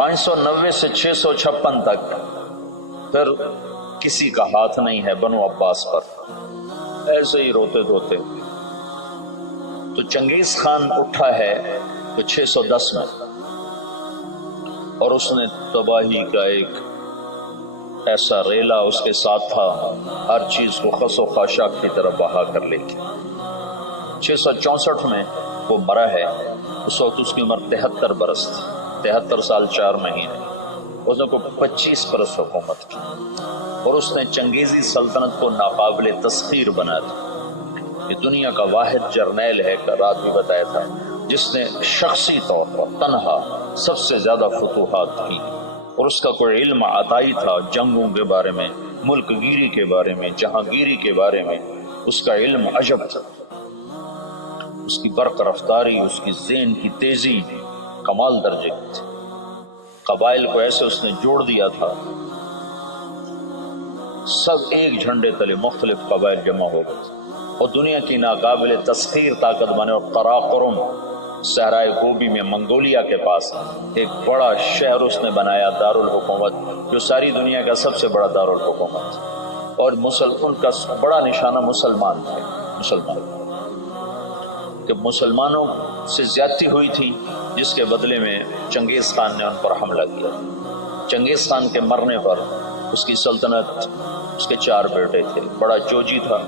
590 سے 656 تک پھر کسی کا ہاتھ نہیں ہے بنو عباس پر، ایسے ہی روتے دھوتے۔ تو چنگیز خان اٹھا ہے تو 610 میں، اور اس نے تباہی کا ایک ایسا ریلا اس کے ساتھ تھا، ہر چیز کو خس و خاشاک کی طرف بہا کر لے کے۔ 664 میں وہ مرا ہے، اس وقت اس کی عمر 73 برس تھی، 73 سال 4 مہینے۔ اس نے کوئی 25 برس حکومت کی، اور اس نے چنگیزی سلطنت کو ناقابل تسخیر بنا دیا۔ یہ دنیا کا واحد جرنیل ہے، رات بھی بتایا تھا، جس نے شخصی طور پر تنہا سب سے زیادہ فتوحات کی، اور اس کا کوئی علم عطائی تھا جنگوں کے بارے میں، ملک گیری کے بارے میں، جہاں گیری کے بارے میں، اس کا علم عجب تھا۔ اس کی برق رفتاری، اس کی ذہن کی تیزی کمال درجے کی تھی۔ قبائل کو ایسے اس نے جوڑ دیا تھا، سب ایک جھنڈے تلے مختلف قبائل جمع ہو گئے تھے، اور دنیا کی ناقابل تسخیر طاقت بنے۔ اور قراقرم صحرائے گوبی میں منگولیا کے پاس ایک بڑا شہر اس نے بنایا، دارالحکومت، جو ساری دنیا کا سب سے بڑا دارالحکومت تھا، اور ان کا بڑا نشانہ مسلمان تھے۔ کہ مسلمانوں سے زیادتی ہوئی تھی، جس کے بدلے میں چنگیز خان نے ان پر حملہ کیا۔ چنگیز خان کے مرنے پر اس کی سلطنت، اس کے 4 بیٹے تھے۔ بڑا جوجی تھا،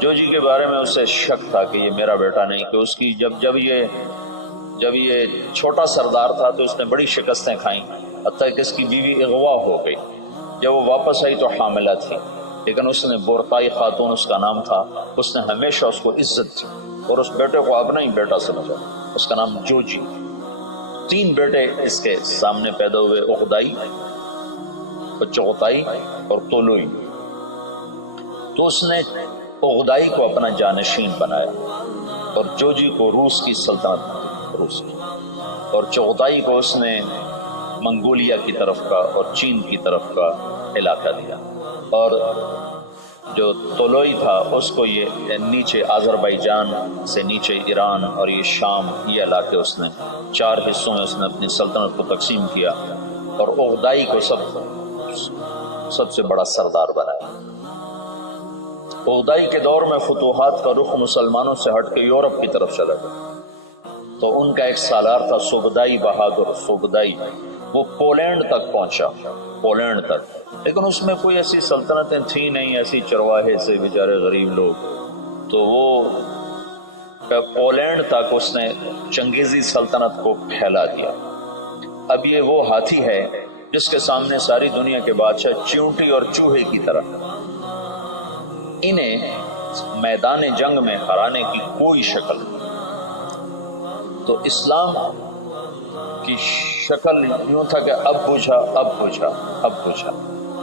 جوجی کے بارے میں اسے شک تھا کہ یہ میرا بیٹا نہیں، کہ اس کی جب یہ چھوٹا سردار تھا تو اس نے بڑی شکستیں کھائیں، حتیٰ کہ اس کی بیوی اغوا ہو گئی۔ جب وہ واپس آئی تو حاملہ تھی، لیکن اس نے بورتائی خاتون اس کا نام تھا، اس نے ہمیشہ اس کو عزت دی، اور اس بیٹے کو اپنا ہی بیٹا سمجھا، اس کا نام جوجی۔ 3 بیٹے اس کے سامنے پیدا ہوئے، اغدائی، چغتائی اور طولوئی۔ تو اس نے اغدائی کو اپنا جانشین بنایا، اور جوجی کو روس کی سلطنت، روس کی، اور چغتائی کو اس نے منگولیا کی طرف کا اور چین کی طرف کا علاقہ دیا، اور جو طولوئی تھا اس کو یہ نیچے آذربائیجان سے نیچے ایران اور یہ شام، یہ علاقے اس نے 4 حصوں میں اس نے اپنی سلطنت کو تقسیم کیا، اور اغدائی کو سب سے بڑا سردار بنایا۔ اغدائی کے دور میں فتوحات کا رخ مسلمانوں سے ہٹ کے یورپ کی طرف چلا گیا، تو ان کا ایک سالار تھا سوبدائی بہادر سوبدائی، وہ پولینڈ تک پہنچا، پولینڈ تک، لیکن اس میں کوئی ایسی سلطنتیں تھیں نہیں، ایسی چرواہے سے بیچارے غریب لوگ، تو وہ پولینڈ تک اس نے چنگیزی سلطنت کو پھیلا دیا۔ اب یہ وہ ہاتھی ہے جس کے سامنے ساری دنیا کے بادشاہ چیونٹی اور چوہے کی طرح، انہیں میدان جنگ میں ہرانے کی کوئی شکل نہیں۔ تو اسلام کی شکل یوں تھا کہ اب بجھا،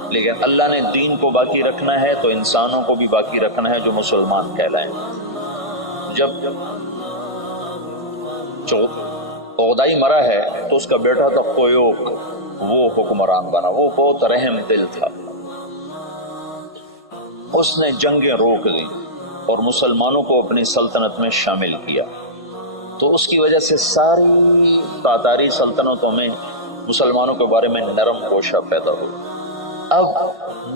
لیکن اللہ نے دین کو باقی رکھنا ہے تو انسانوں کو بھی باقی رکھنا ہے جو مسلمان کہلائیں۔ جب اغدائی مرا ہے تو اس کا بیٹا تھا قیوق، وہ حکمران بنا، وہ بہت رحم دل تھا، اس نے جنگیں روک دی اور مسلمانوں کو اپنی سلطنت میں شامل کیا، تو اس کی وجہ سے ساری تاتاری سلطنتوں میں مسلمانوں کے بارے میں نرم گوشہ پیدا ہو۔ اب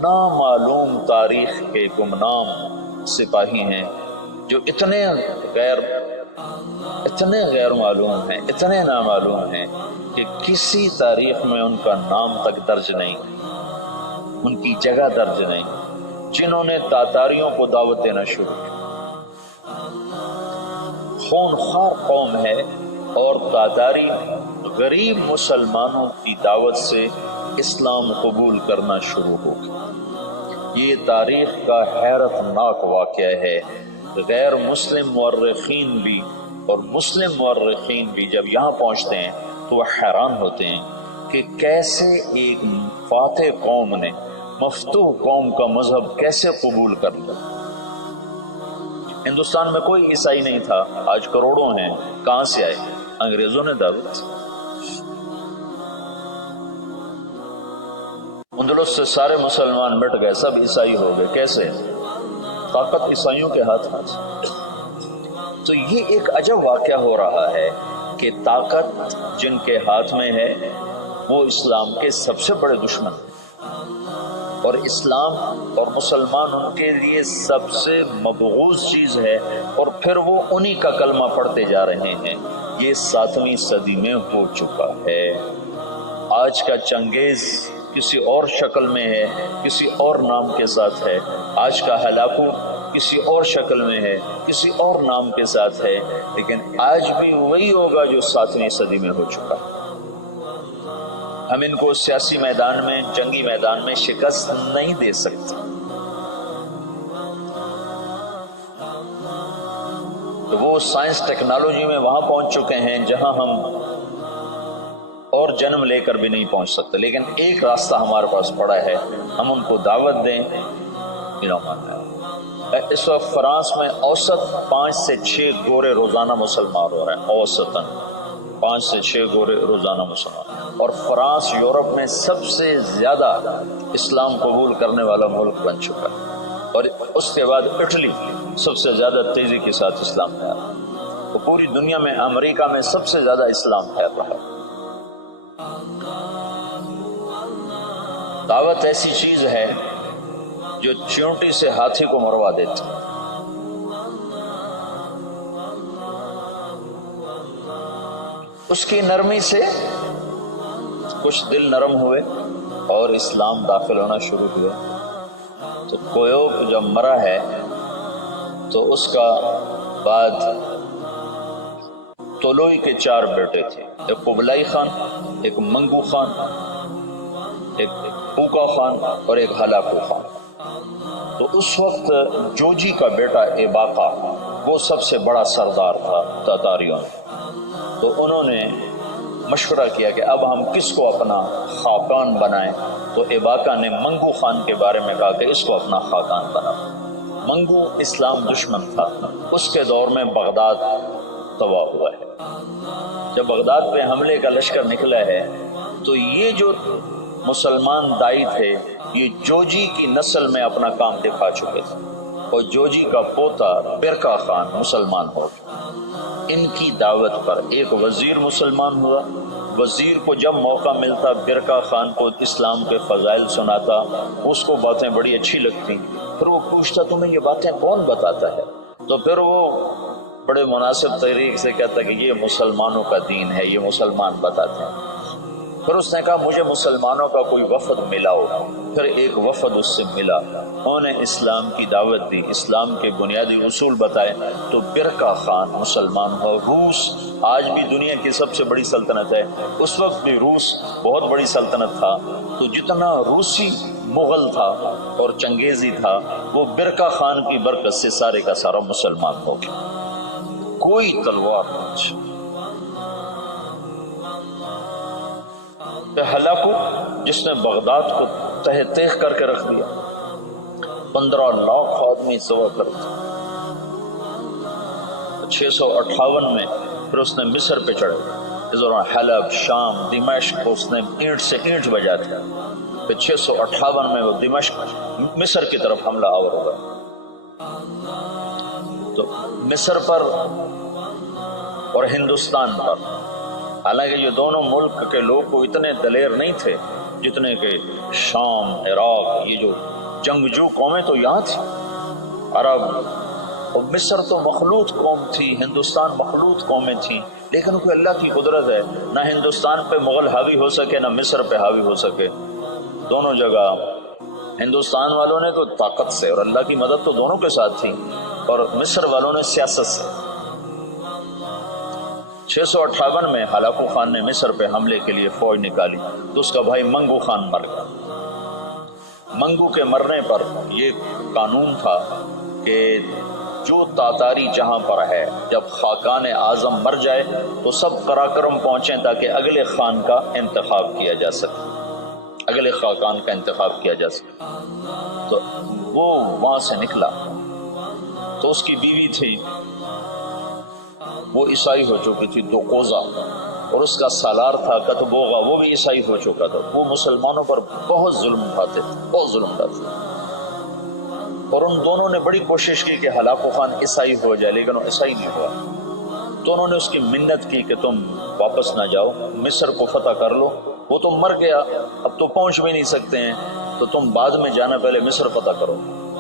نامعلوم تاریخ کے گمنام سپاہی ہیں جو اتنے غیر معلوم ہیں، اتنے نامعلوم ہیں کہ کسی تاریخ میں ان کا نام تک درج نہیں، ان کی جگہ درج نہیں، جنہوں نے تاتاریوں کو دعوت دینا شروع کی۔ خونخوار قوم ہے، اور تاتاری غریب مسلمانوں کی دعوت سے اسلام قبول کرنا شروع ہو گیا۔ یہ تاریخ کا حیرت ناک واقعہ ہے۔ غیر مسلم مورخین بھی اور مسلم مورخین بھی جب یہاں پہنچتے ہیں تو وہ حیران ہوتے ہیں کہ کیسے ایک فاتح قوم نے مفتوح قوم کا مذہب کیسے قبول کر لیا۔ ہندوستان میں کوئی عیسائی نہیں تھا، آج کروڑوں ہیں، کہاں سے آئے؟ انگریزوں نے دعوت۔ اندلس سے سارے مسلمان مٹ گئے، سب عیسائی ہو گئے، کیسے؟ طاقت عیسائیوں کے ہاتھ میں۔ تو یہ ایک عجب واقعہ ہو رہا ہے کہ طاقت جن کے ہاتھ میں ہے وہ اسلام کے سب سے بڑے دشمن ہیں، اور اسلام اور مسلمان ان کے لیے سب سے مبغوض چیز ہے، اور پھر وہ انہی کا کلمہ پڑھتے جا رہے ہیں۔ یہ 7ویں صدی میں ہو چکا ہے۔ آج کا چنگیز کسی اور شکل میں ہے، کسی اور نام کے ساتھ ہے، آج کا ہلاکو کسی اور شکل میں ہے، کسی اور نام کے ساتھ ہے، لیکن آج بھی وہی ہوگا جو 7ویں صدی میں ہو چکا ہے۔ ہم ان کو سیاسی میدان میں، جنگی میدان میں شکست نہیں دے سکتے۔ تو وہ سائنس ٹیکنالوجی میں وہاں پہنچ چکے ہیں جہاں ہم اور جنم لے کر بھی نہیں پہنچ سکتے، لیکن ایک راستہ ہمارے پاس پڑا ہے، ہم ان کو دعوت دیں۔ اس وقت فرانس میں اوسط 5 سے 6 گورے روزانہ مسلمان ہو رہے ہیں، اوسطاً 5 سے 6 گورے روزانہ مسلمان، اور فرانس یورپ میں سب سے زیادہ اسلام قبول کرنے والا ملک بن چکا ہے، اور اس کے بعد اٹلی سب سے زیادہ تیزی کے ساتھ اسلام پھیل رہا ہے، تو پوری دنیا میں امریکہ میں سب سے زیادہ اسلام پھیل رہا ہے۔ دعوت ایسی چیز ہے جو چیونٹی سے ہاتھی کو مروا دیتی۔ اس کی نرمی سے کچھ دل نرم ہوئے اور اسلام داخل ہونا شروع ہوا۔ تو کویوک جب مرا ہے تو اس کا بعد طولوئی کے 4 بیٹے تھے، ایک قبلائی خان، ایک منگو خان، ایک پوکا خان اور ایک ہلاکو خان۔ تو اس وقت جوجی کا بیٹا ایباقا وہ سب سے بڑا سردار تھا تاتاریوں میں، تو انہوں نے مشورہ کیا کہ اب ہم کس کو اپنا خاقان بنائیں، تو ایباقا نے منگو خان کے بارے میں کہا کہ اس کو اپنا خاقان بناؤ۔ منگو اسلام دشمن تھا، اس کے دور میں بغداد تباہ ہوا ہے۔ جب بغداد پہ حملے کا لشکر نکلا ہے تو یہ جو مسلمان دائی تھے یہ جوجی کی نسل میں اپنا کام دکھا چکے تھے، اور جوجی کا پوتا برکا خان مسلمان ہو گیا۔ ان کی دعوت پر ایک وزیر مسلمان ہوا، وزیر کو جب موقع ملتا برکا خان کو اسلام کے فضائل سناتا، اس کو باتیں بڑی اچھی لگتی، پھر وہ پوچھتا تمہیں یہ باتیں کون بتاتا ہے، تو پھر وہ بڑے مناسب طریقے سے کہتا کہ یہ مسلمانوں کا دین ہے، یہ مسلمان بتاتے ہیں۔ پھر اس نے کہا مجھے مسلمانوں کا کوئی وفد ملا ہو، پھر ایک وفد اس سے ملا، انہوں نے اسلام کی دعوت دی، اسلام کے بنیادی اصول بتائے، تو برکا خان مسلمان ہو۔ روس آج بھی دنیا کی سب سے بڑی سلطنت ہے، اس وقت بھی روس بہت بڑی سلطنت تھا، تو جتنا روسی مغل تھا اور چنگیزی تھا وہ برکا خان کی برکت سے سارے کا سارا مسلمان ہو گیا، کوئی تلوار نہیں۔ ہلاکو جس نے بغداد کو تہ تیغ کر کے رکھ دیا، 15 لاکھ آدمی ذبح کر دیا۔ 658 میں پھر اس نے مصر پہ چڑھے، اس دوران حلب، شام، دمشق کو اس نے اینٹ سے اینٹ بجا دیا۔ پھر 658 میں وہ دمشق مصر کی طرف حملہ آور ہوا۔ تو مصر پر اور ہندوستان پر، حالانکہ یہ دونوں ملک کے لوگ کو اتنے دلیر نہیں تھے جتنے کہ شام، عراق، یہ جو جنگجو قومیں تو یہاں تھی، عرب، اور مصر تو مخلوط قوم تھی، ہندوستان مخلوط قومیں تھیں، لیکن کوئی اللہ کی قدرت ہے، نہ ہندوستان پہ مغل حاوی ہو سکے نہ مصر پہ حاوی ہو سکے، دونوں جگہ ہندوستان والوں نے تو طاقت سے، اور اللہ کی مدد تو دونوں کے ساتھ تھی، اور مصر والوں نے سیاست سے۔ 658 میں ہلاکو خان نے مصر پہ حملے کے لیے فوج نکالی تو اس کا بھائی منگو خان مر گیا۔ منگو کے مرنے پر یہ قانون تھا کہ جو تاتاری جہاں پر ہے جب خاقان اعظم مر جائے تو سب قراقرم پہنچیں تاکہ اگلے خان کا انتخاب کیا جا سکے، اگلے خاقان کا انتخاب کیا جا سکے۔ تو وہ وہاں سے نکلا تو اس کی بیوی تھی وہ عیسائی ہو چکی تھی دوقوزہ، اور اس کا سالار تھا کتبوغا، وہ بھی عیسائی ہو چکا تھا۔ وہ مسلمانوں پر بہت ظلم اٹھاتے تھے، بہت ظلم اٹھاتے تھے، اور ان دونوں نے بڑی کوشش کی کہ ہلاکو خان عیسائی ہو جائے، لیکن وہ عیسائی نہیں ہوا۔ تو انہوں نے اس کی منت کی کہ تم واپس نہ جاؤ، مصر کو فتح کر لو وہ تو مر گیا، اب تو پہنچ بھی نہیں سکتے ہیں، تو تم بعد میں جانا، پہلے مصر فتح کرو۔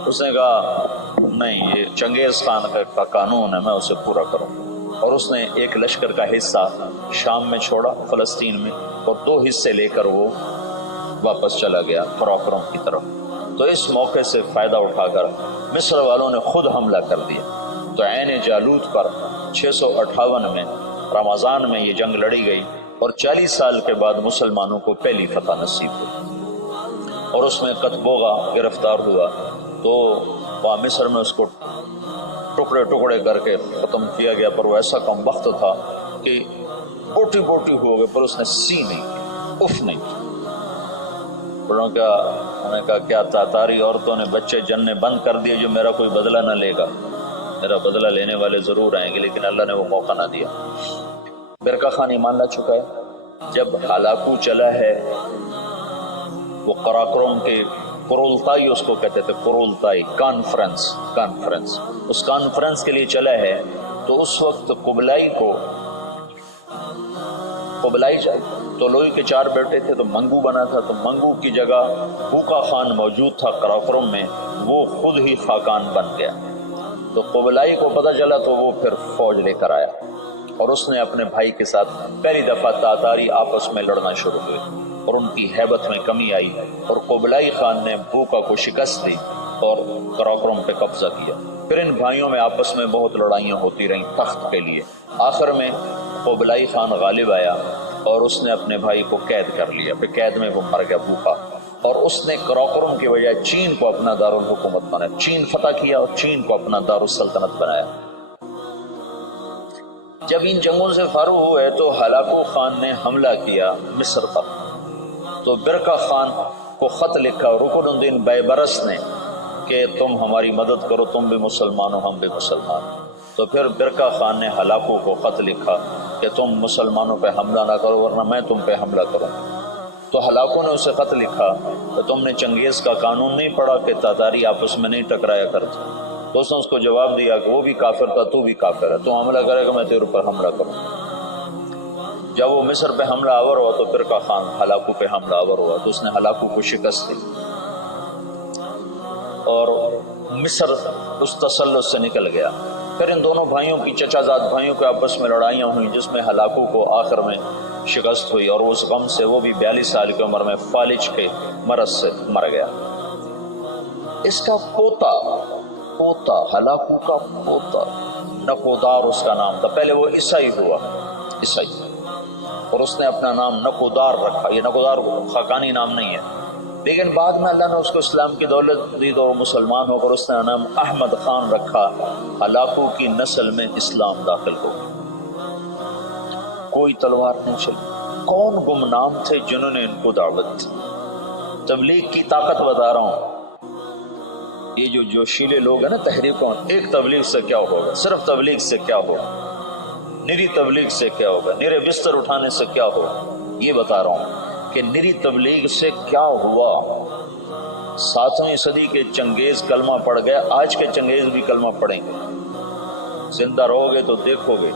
اس نے کہا نہیں، یہ چنگیز خان کا قانون ہے، میں اسے پورا کروں۔ اور اس نے ایک لشکر کا حصہ شام میں چھوڑا، فلسطین میں، اور 2 حصے لے کر وہ واپس چلا گیا قراقرم کی طرف۔ تو اس موقع سے فائدہ اٹھا کر مصر والوں نے خود حملہ کر دیا۔ تو عین جالوت پر 658 میں رمضان میں یہ جنگ لڑی گئی، اور 40 سال کے بعد مسلمانوں کو پہلی فتح نصیب ہوئی، اور اس میں قطبوغا گرفتار ہوا، تو وہاں مصر میں اس کو ٹکڑے ٹکڑے کر کے ختم کیا گیا، پر وہ ایسا کم وقت تھا کہ بوٹی بوٹی ہو گئے، پر اس نے سی نہیں کی، اف نہیں کی۔ انہوں نے کہا کیا تاتاری عورتوں نے بچے جننے بند کر دیے جو میرا کوئی بدلہ نہ لے گا؟ میرا بدلہ لینے والے ضرور آئیں گے، لیکن اللہ نے وہ موقع نہ دیا۔ برقع خان ایمان لا چکا ہے۔ جب ہلاکو چلا ہے، وہ قراقرم کے قرولتائی اس کو کہتے تھے، قرولتائی کانفرنس، اس کانفرنس کے لیے چلا ہے، تو اس وقت قبلائی تو لوئی کے 4 بیٹے تھے، تو منگو بنا تھا، تو منگو کی جگہ بوکا خان موجود تھا قراقرم میں، وہ خود ہی خاقان بن گیا۔ تو قبلائی کو پتہ چلا، تو وہ پھر فوج لے کر آیا، اور اس نے اپنے بھائی کے ساتھ پہلی دفعہ تاتاری آپس میں لڑنا شروع ہوئے، اور ان کی ہیبت میں کمی آئی، اور قبلائی خان نے بوکا کو شکست دی اور قراقرم پہ قبضہ کیا۔ پھر ان بھائیوں میں آپس میں بہت لڑائیاں ہوتی رہیں تخت کے لیے۔ آخر میں قبلائی خان غالب آیا، اور اس نے اپنے بھائی کو قید کر لیا، پھر قید میں وہ مر گیا بوکا، اور اس نے قراقرم کی بجائے چین کو اپنا دارالحکومت بنایا، چین فتح کیا اور چین کو اپنا دارالسلطنت بنایا۔ جب ان جنگوں سے فارغ ہوئے تو ہلاکو خان نے حملہ کیا مصر پر، تو برقع خان کو خط لکھا رکن الدین بیبرس نے کہ تم ہماری مدد کرو، تم بھی مسلمان ہو، ہم بھی مسلمان۔ تو پھر برقع خان نے ہلاکو کو خط لکھا کہ تم مسلمانوں پہ حملہ نہ کرو ورنہ میں تم پہ حملہ کروں۔ تو ہلاکو نے اسے خط لکھا کہ تم نے چنگیز کا قانون نہیں پڑھا کہ تاتاری آپس میں نہیں ٹکرایا کرتے؟ تو اس نے اس کو جواب دیا کہ وہ بھی کافر تھا، تو بھی کافر ہے، تو حملہ کرے گا میں تیرے پر حملہ کروں۔ جب وہ مصر پہ حملہ آور ہوا تو برقع خان ہلاکو پہ حملہ آور ہوا، تو اس نے ہلاکو کو شکست دی، اور مصر اس تسلط سے نکل گیا۔ پھر ان دونوں بھائیوں کی، چچا زاد بھائیوں کے آپس میں لڑائیاں ہوئیں، جس میں ہلاکو کو آخر میں شکست ہوئی، اور اس غم سے وہ بھی 42 سال کی عمر میں فالج کے مرض سے مر گیا۔ اس کا پوتا ہلاکو کا پوتا نکودار اس کا نام تھا، پہلے وہ عیسائی ہوا، اور اس نے اپنا نام نکودار رکھا۔ یہ نکودار خاقانی نام نہیں ہے، لیکن بعد میں اللہ نے اس کو اسلام کی دولت دی تو مسلمان ہو کر اس نے نام احمد خان رکھا۔ ہلاکو کی نسل میں اسلام داخل ہو، کوئی تلوار نہیں چلی۔ کون گمنام تھے جنہوں نے ان کو دعوت دی؟ تبلیغ کی طاقت بتا رہا ہوں۔ یہ جو جوشیلے لوگ ہیں نا تحریکوں، ایک تبلیغ سے کیا ہوگا، صرف تبلیغ سے کیا ہوگا، نری تبلیغ سے کیا ہوگا، نرے بستر اٹھانے سے کیا ہوگا، یہ بتا رہا ہوں کہ نری تبلیغ سے کیا ہوا۔ 7ویں صدی کے چنگیز کلمہ پڑھ گئے، آج کے چنگیز بھی کلمہ پڑھیں گے، زندہ رہو گے تو دیکھو گے۔